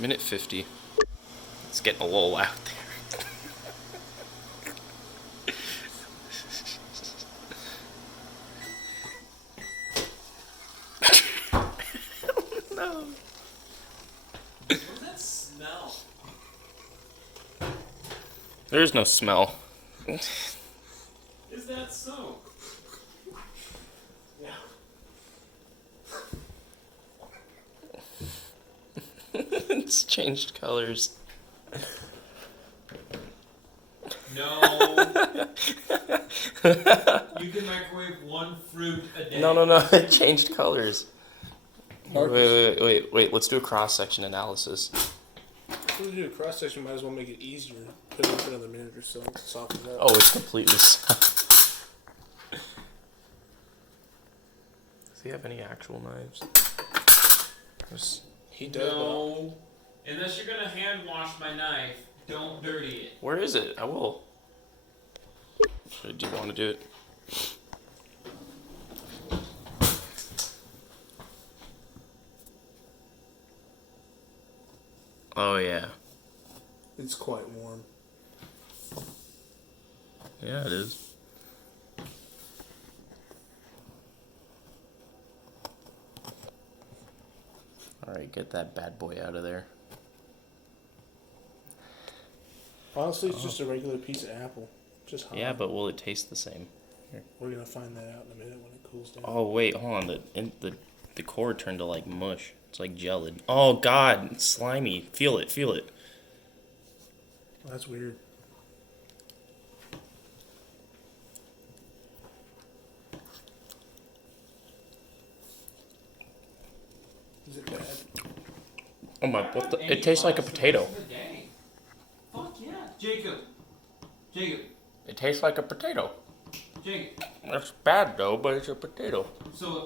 Minute 50. It's getting a little out there. No. What's that smell? There's no smell. Is that so? Yeah. It's changed colors. No. You can microwave one fruit a day. No, it changed colors. Wait. Let's do a cross-section analysis. If we do a cross section, might as well make it easier. Put it for another minute or so. Soften it up. Oh, it's completely soft. Does he have any actual knives? He does. No. Unless you're gonna hand wash my knife, don't dirty it. Where is it? I will. Do you want to do it? Oh, yeah. It's quite warm. Yeah, it is. Alright, get that bad boy out of there. Honestly, it's just a regular piece of apple. Just hot. Yeah, but will it taste the same? We're gonna find that out in a minute when it cools down. Oh, wait, hold on. The core turned to like mush. It's like gelid. Oh, God. It's slimy. Feel it. Well, that's weird. Is it bad? Oh, my. What the? It tastes like a potato. Fuck yeah. Jacob. It tastes like a potato. Jacob. That's bad, though, but it's a potato. So